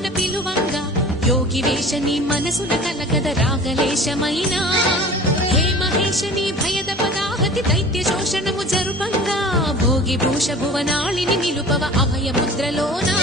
రూపమున పిలువంగా యోగి వేషని మనసున కలగద రాగలేశమైనా హే మహేశని భయద పదాహతి దైత్య శోషణము జరుపంగా భోగి భూష భువనాళిని నిలుపవ అభయ ముద్రలోనా